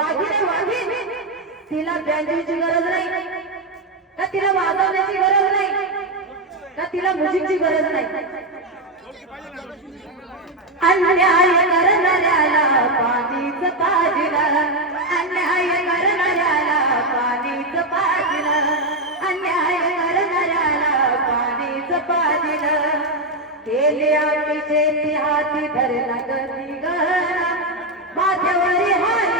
वाघीच तिला बँडेजची गरज नाही. का तिला वाजवण्याची गरज नाही? का तिला म्युझिकची गरज नाही? अन्याय करणाऱ्याला पाणीच पाजलं. अन्याय करणाऱ्याला पाणीच पाजलं. अन्याय करणाऱ्याला पाणीच पाजलं. केले आम्ही शेती हाती धरला गती गळा माथ्यावरी हाय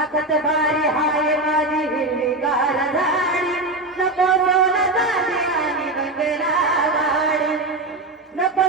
नखत भारी हाय माझी हिरवी गार झाडी. नको सोन झाली आणि गंगेला गाडी नको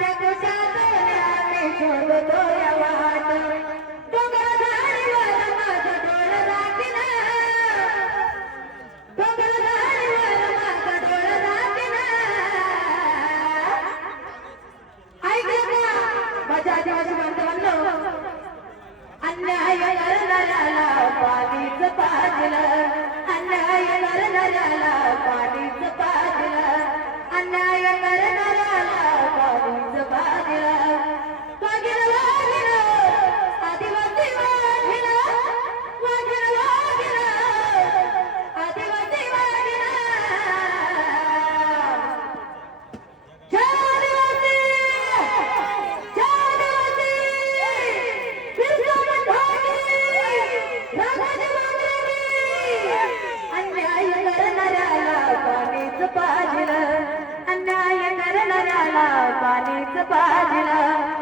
जग साधना पाजलं अन्याय करणाऱ्याला पाणीच पाजलं